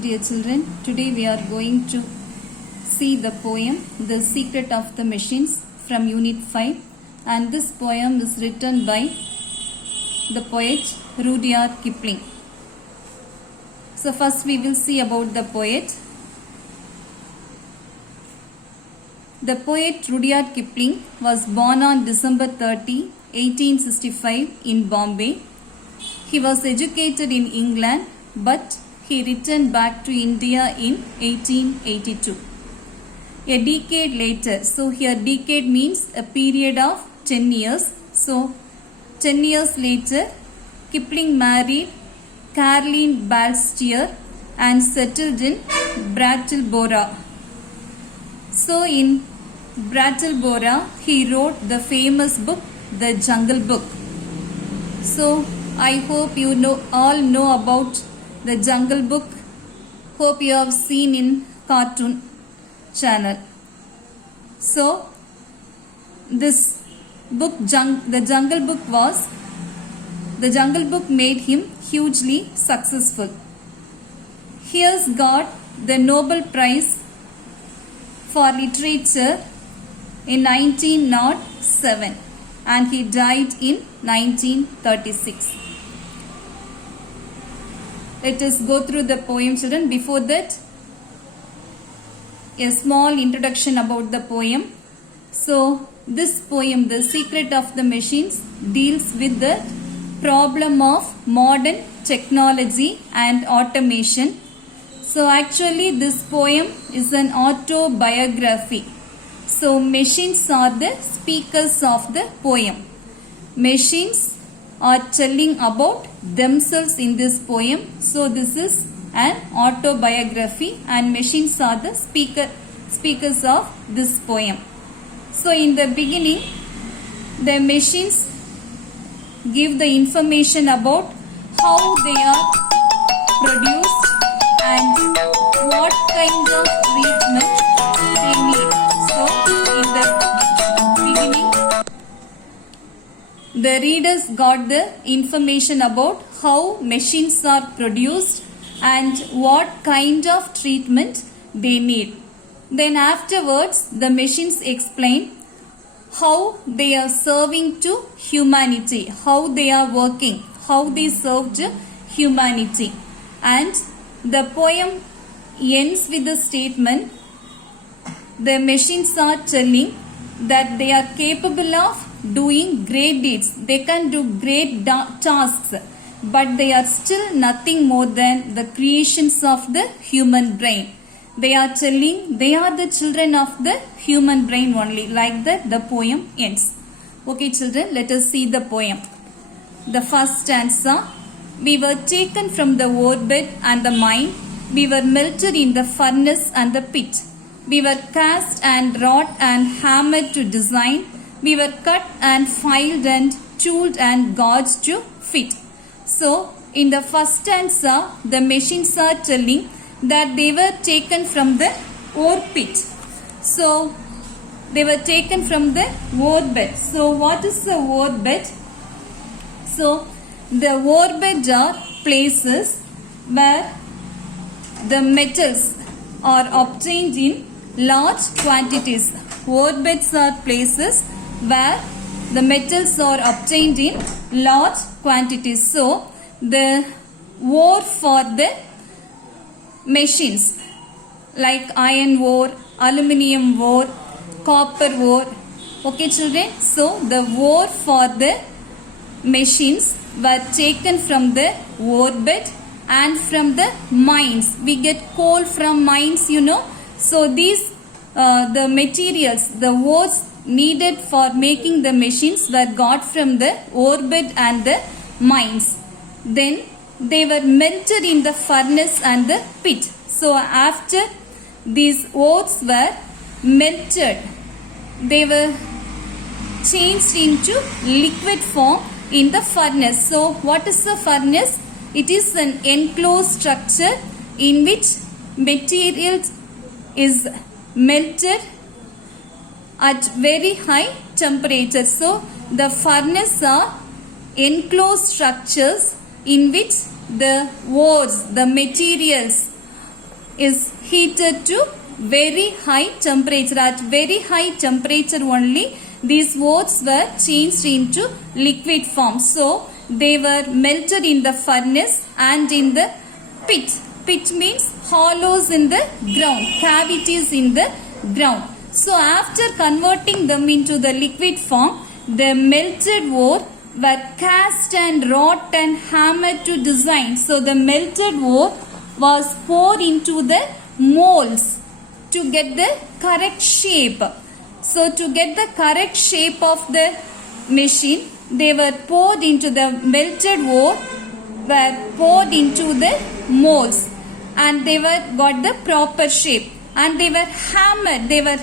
Dear children, today we are going to see the poem The Secret of the Machines from Unit 5, and this poem is written by the poet Rudyard Kipling. So first we will see about the poet. The poet Rudyard Kipling was born on December 30, 1865 in Bombay. He was educated in England, but he returned back to India in 1882. A decade later, so here decade means a period of 10 years. So 10 years later, Kipling married Caroline Balstier and settled in Brattleboro. So in Brattleboro, he wrote the famous book, The Jungle Book. So I hope you all know about The Jungle Book. Hope you have seen in cartoon channel. So this book, The Jungle Book made him hugely successful. He has got the Nobel Prize for Literature in 1907 and he died in 1936. Let us go through the poem, children. Before that, a small introduction about the poem. So this poem, The Secret of the Machines, deals with the problem of modern technology and automation. So actually this poem is an autobiography. So machines are the speakers of the poem. Machines are telling about themselves in this poem. So this is an autobiography and machines are the speakers of this poem. So in the beginning, the machines give the information about how they are produced and what kind of treatment they need. So in the beginning, the readers got the information about how machines are produced and what kind of treatment they need. Then afterwards, the machines explain how they are serving to humanity, how they are working, how they serve to humanity. And the poem ends with the statement, the machines are telling that they are capable of doing great deeds. They can do great tasks, but they are still nothing more than the creations of the human brain. They are telling they are the children of the human brain only. Like that the poem ends. Okay children, let us see the poem. The first stanza. We were taken from the orbit and the mine. We were melted in the furnace and the pit. We were cast and wrought and hammered to design. We were cut and filed and tooled and gauged to fit. So in the first stanza, the machines are telling that they were taken from the orbit. So they were taken from the orbit. So what is the orbit? So the orbit are places where the metals are obtained in large quantities. Orbits are places where the metals are obtained in large quantities. So the ore for the machines like iron ore, aluminium ore, copper ore. Okay children, so the ore for the machines were taken from the orbit and from the mines. We get coal from mines, you know. So these the materials, the ores needed for making the machines were got from the orbit and the mines. Then they were melted in the furnace and the pit. So after these ores were melted, they were changed into liquid form in the furnace. So what is the furnace? It is an enclosed structure in which material is melted at very high temperature. So the furnace are enclosed structures in which the ores, the materials is heated to very high temperature. At very high temperature only these oats were changed into liquid form. So they were melted in the furnace and in the pit. Pit means hollows in the ground, cavities in the ground. So after converting them into the liquid form, the melted ore were cast and wrought and hammered to design. So the melted ore was poured into the molds to get the correct shape. So to get the correct shape of the machine, they were poured into the melted ore, were poured into the molds, and they were got the proper shape, and they were hammered, they were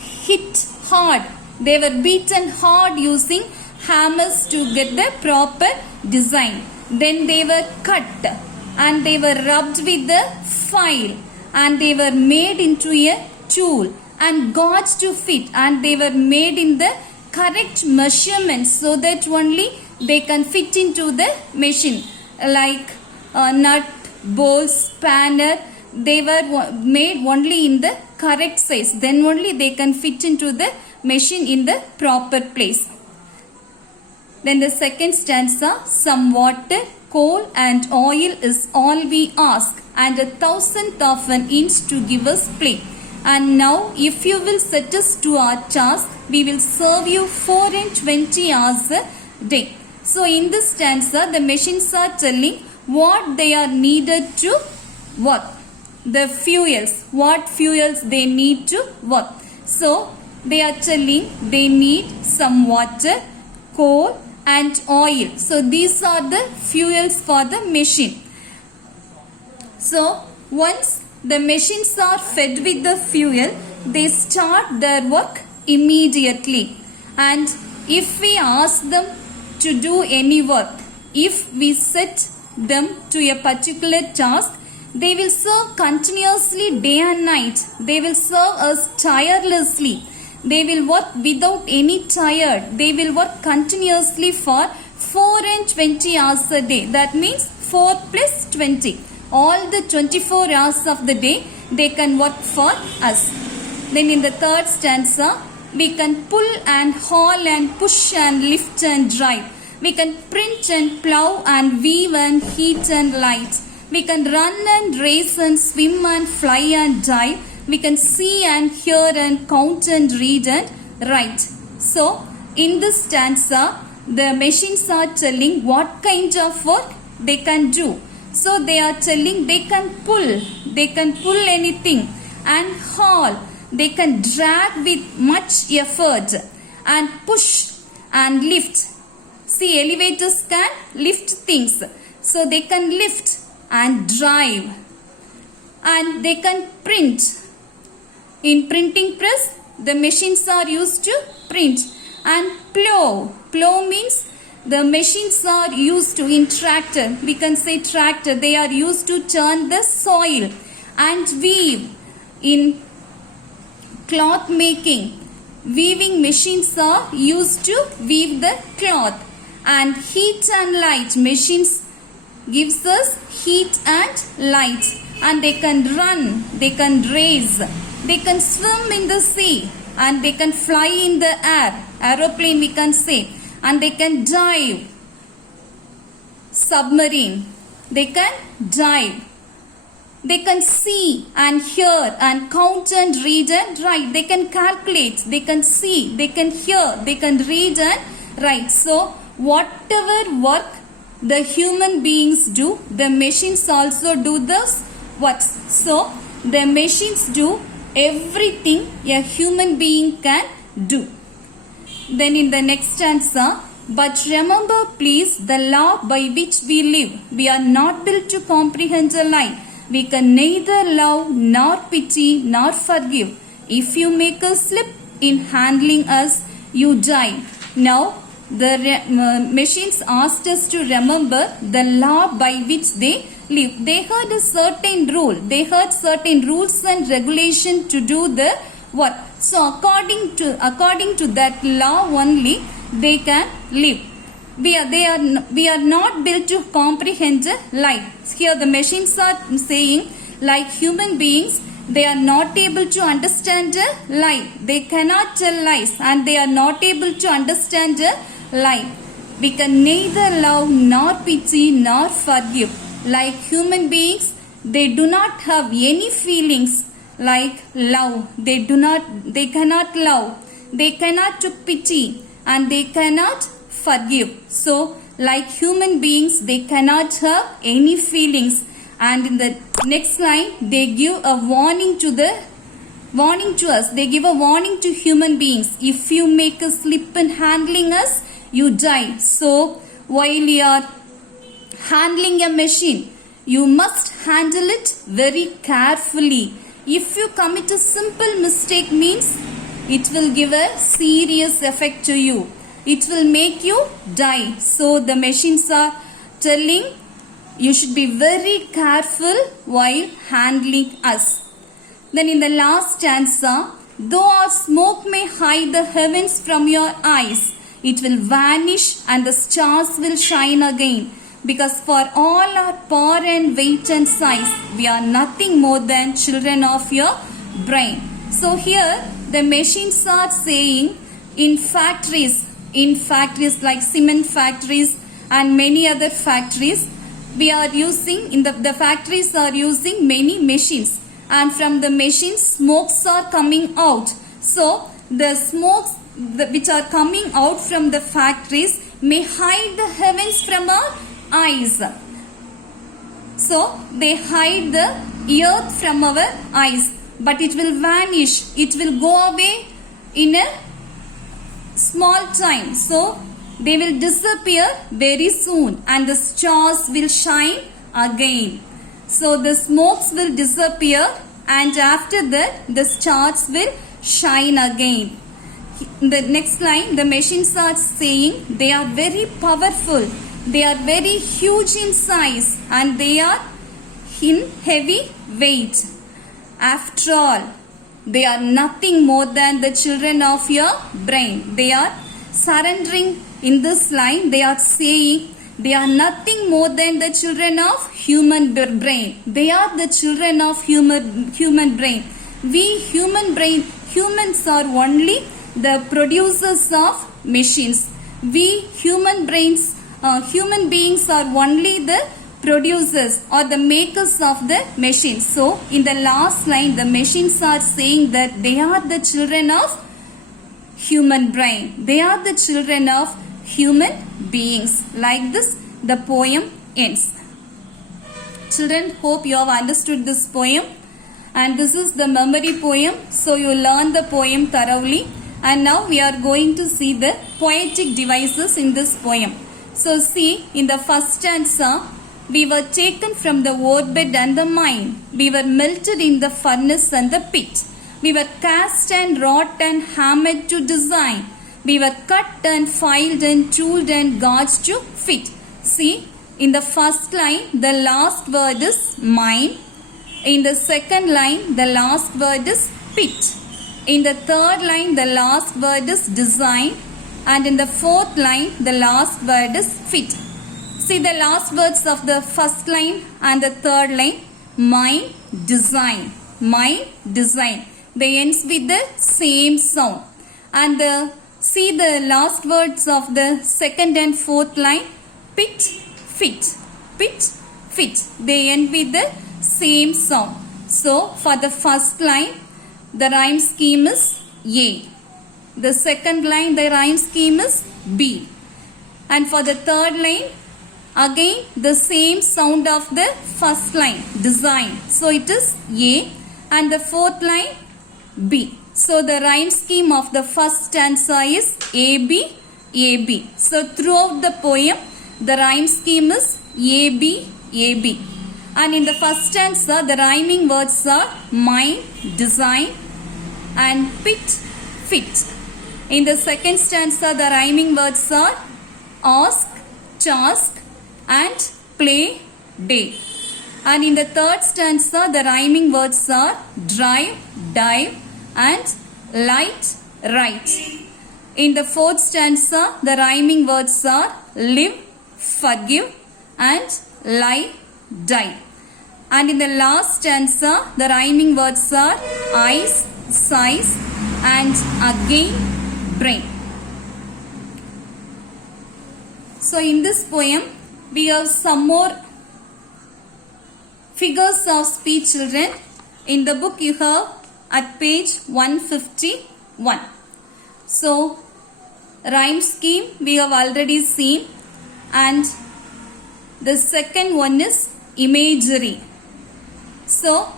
hit hard, they were beaten hard using hammers to get the proper design. Then they were cut and they were rubbed with the file, and they were made into a tool and gauged to fit, and they were made in the correct measurements so that only they can fit into the machine, like nut, bolts, spanner. They were made only in the correct size, then only they can fit into the machine in the proper place. Then the second stanza, some water, coal and oil is all we ask, and 1,000th of an inch to give us play. And now if you will set us to our task, we will serve you 4 and 20 hours a day. So in this stanza, the machines are telling what they are needed to work. The fuels, what fuels they need to work. So they are telling they need some water, coal and oil. So these are the fuels for the machine. So once the machines are fed with the fuel, they start their work immediately. And if we ask them to do any work, if we set them to a particular task, they will serve continuously day and night. They will serve us tirelessly. They will work without any tired. They will work continuously for 4 and 20 hours a day. That means 4 plus 20. All the 24 hours of the day they can work for us. Then in the third stanza, we can pull and haul and push and lift and drive. We can print and plow and weave and heat and light. We can run and race and swim and fly and dive. We can see and hear and count and read and write. So in this stanza, the machines are telling what kind of work they can do. So they are telling they can pull anything and haul. They can drag with much effort and push and lift. See, elevators can lift things. So they can lift and drive, and they can print. In printing press, the machines are used to print. And plow. Plow means the machines are used to, in tractor, we can say tractor, they are used to turn the soil. And weave. In cloth making, weaving machines are used to weave the cloth. And heat and light, machines gives us heat and light. And they can run, they can race, they can swim in the sea, and they can fly in the air, aeroplane we can say, and they can dive, submarine, they can dive. They can see and hear and count and read and write. They can calculate, they can see, they can hear, they can read and write. So whatever work the human beings do, the machines also do those works. So the machines do everything a human being can do. Then in the next stanza, but remember please the law by which we live. We are not built to comprehend a lie. We can neither love nor pity nor forgive. If you make a slip in handling us, you die. Now the machines asked us to remember the law by which they live. They had a certain rule. They had certain rules and regulation to do the work. So according to that law only they can live. we are not built to comprehend life. Here the machines are saying, like human beings, they are not able to understand a lie. They cannot tell lies, and they are not able to understand a lie. We can neither love nor pity nor forgive. Like human beings, they do not have any feelings like love. They cannot love. They cannot take pity, and they cannot forgive. So, like human beings, they cannot have any feelings. And in the next line, they give a warning to us. They give a warning to human beings. If you make a slip in handling us, you die. So, while you are handling a machine, you must handle it very carefully. If you commit a simple mistake, means it will give a serious effect to you. It will make you die. So the machines are telling you should be very careful while handling us. Then in the last stanza, though our smoke may hide the heavens from your eyes, it will vanish and the stars will shine again. Because for all our power and weight and size, we are nothing more than children of your brain. So here the machines are saying, in factories like cement factories and many other factories, we are using, the factories are using many machines, and from the machines smokes are coming out. So the smokes which are coming out from the factories may hide the heavens from our eyes. So they hide the earth from our eyes, but it will vanish. It will go away in a small time. So they will disappear very soon, and the stars will shine again. So the smokes will disappear, and after that the stars will shine again. The next line, the machines are saying they are very powerful. They are very huge in size, and they are in heavy weight. After all, they are nothing more than the children of your brain. They are surrendering in this line. They are saying they are nothing more than the children of human brain. They are the children of human brain. We humans are only the producers of machines. We human beings are only the producers or the makers of the machines. So in the last line, the machines are saying that they are the children of human brain. They are the children of human beings. Like this, the poem ends. Children, hope you have understood this poem, and this is the memory poem. So you learn the poem thoroughly, and now we are going to see the poetic devices in this poem. So see, in the first stanza, we were taken from the earthbed and the mine. We were melted in the furnace and the pit. We were cast and wrought and hammered to design. We were cut and filed and tooled and gauged to fit. See, in the first line, the last word is mine. In the second line, the last word is pit. In the third line, the last word is design. And in the fourth line, the last word is fit. See the last words of the first line and the third line. Mine, design. Mine, design. They ends with the same sound. And see the last words of the second and fourth line. Pit, fit. Pit, fit. They end with the same sound. So for the first line, the rhyme scheme is A. The second line, the rhyme scheme is B. And for the third line, again the same sound of the first line, design. So it is A. And the fourth line, B. So the rhyme scheme of the first stanza is AB, AB. So throughout the poem, the rhyme scheme is AB, AB. And in the first stanza, the rhyming words are mine, design, and pit, fit. In the second stanza, the rhyming words are ask, task, and play, day. And in the third stanza, the rhyming words are drive, dive, and light, right. In the fourth stanza, the rhyming words are live, forgive, and lie, die. And in the last stanza, the rhyming words are eyes, size, and again, brain. So in this poem, we have some more figures of speech, children. In the book you have at page 151. So rhyme scheme we have already seen, and the second one is imagery. So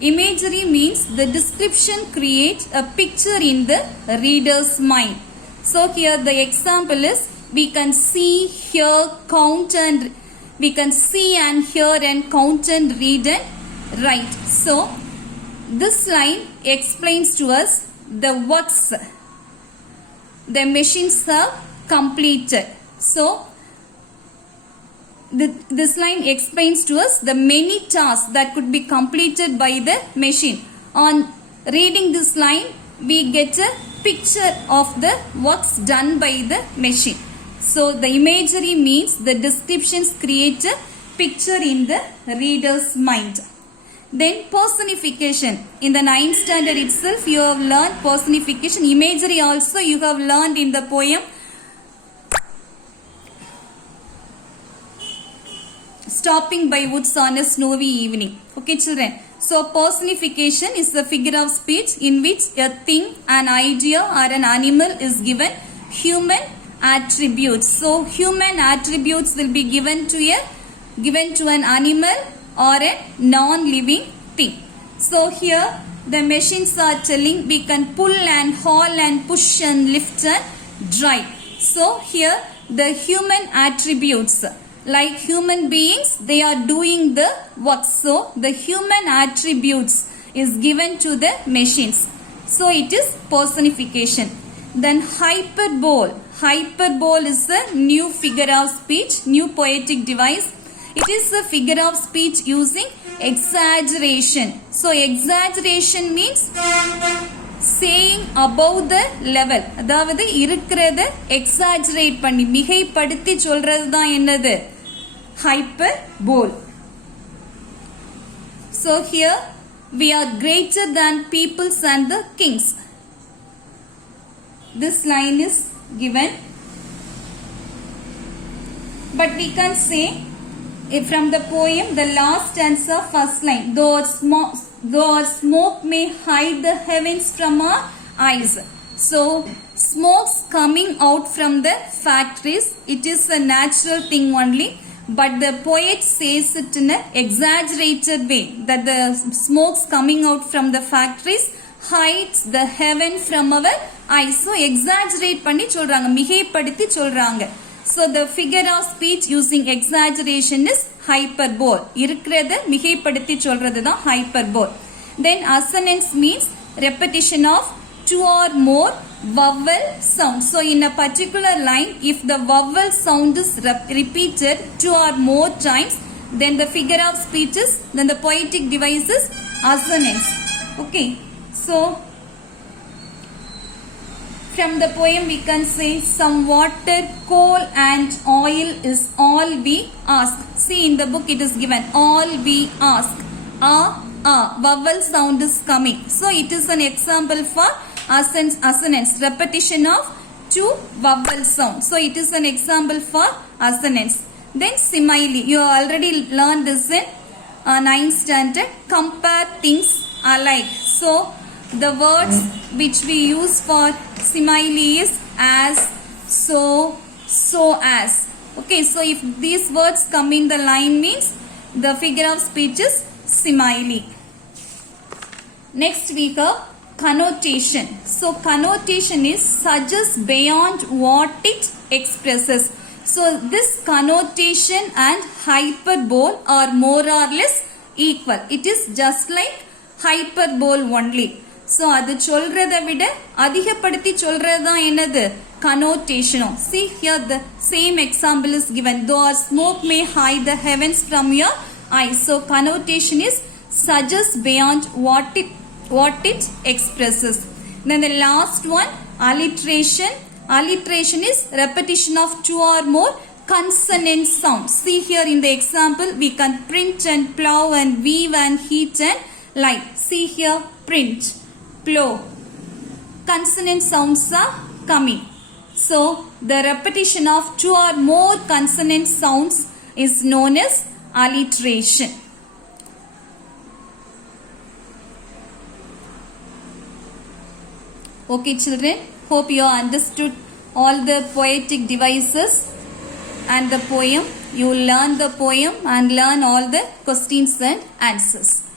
imagery means the description creates a picture in the reader's mind. So here the example is, we can see, hear, count, and we can see and hear and count and read and write. So this line explains to us the works the machines have completed. So this line explains to us the many tasks that could be completed by the machine. On reading this line, we get a picture of the works done by the machine. So the imagery means the descriptions create a picture in the reader's mind. Then personification. In the 9th standard itself, you have learned personification. Imagery also you have learned in the poem Stopping by Woods on a Snowy Evening. Okay, children. So personification is the figure of speech in which a thing, an idea, or an animal is given human attributes. So human attributes will be given to an animal or a non-living thing. So here the machines are telling we can pull and haul and push and lift and drive. So here the human attributes, like human beings, they are doing the work. So the human attributes is given to the machines. So it is personification. Then hyperbole. Hyperbole is a new figure of speech, new poetic device. It is a figure of speech using exaggeration. So exaggeration means saying above the level. அதாவது இருக்கிறத exaggerate பண்ணி மிகைப்படுத்தி சொல்றது தான் என்னது? Hyperbole. So here we are greater than peoples and the kings. This line is given, but we can say from the poem, the last stanza, first line, though smoke may hide the heavens from our eyes. So smoke's coming out from the factories, it is a natural thing only, but the poet says it in an exaggerated way, that the smoke's coming out from the factories hides the heaven from our eyes. So exaggerate பண்ணி சொல்றாங்க, மிகைப்படுத்தி சொல்றாங்க. So the figure of speech using exaggeration is hyperbole. இருக்கிறத மிகைப்படுத்தி சொல்றது தான் hyperbole. Then assonance means repetition of two or more vowel sounds. So in a particular line, if the vowel sound is repeated two or more times, then the figure of speech is, then the poetic device is assonance. Okay. So from the poem we can say some water, coal and oil is all we ask. See in the book it is given all we ask. Vowel sound is coming. So it is an example for assonance, repetition of two vowel sounds. So it is an example for assonance. Then simile. You already learned this in 9th standard. Compare things alike. So the words which we use for simile is as, so, so as. Okay, so if these words come in the line means the figure of speech is simile. Next we have connotation. So connotation is suggests beyond what it expresses. So this connotation and hyperbole are more or less equal. It is just like hyperbole only. So அது சொல்றதை விட அதிகப்படுத்தி சொல்றது தான் என்னது? Connotation. See here the same example is given. Though smoke may hide the heavens from your eyes. So connotation is suggests beyond what it expresses. Then the last one, alliteration. Alliteration is repetition of two or more consonant sound. See here in the example, we can print and plow and weave and heat and light. See here, print, plow. Consonant sounds are coming. So, the repetition of two or more consonant sounds is known as alliteration. Okay children, hope you understood all the poetic devices and the poem. You learn the poem and learn all the questions and answers.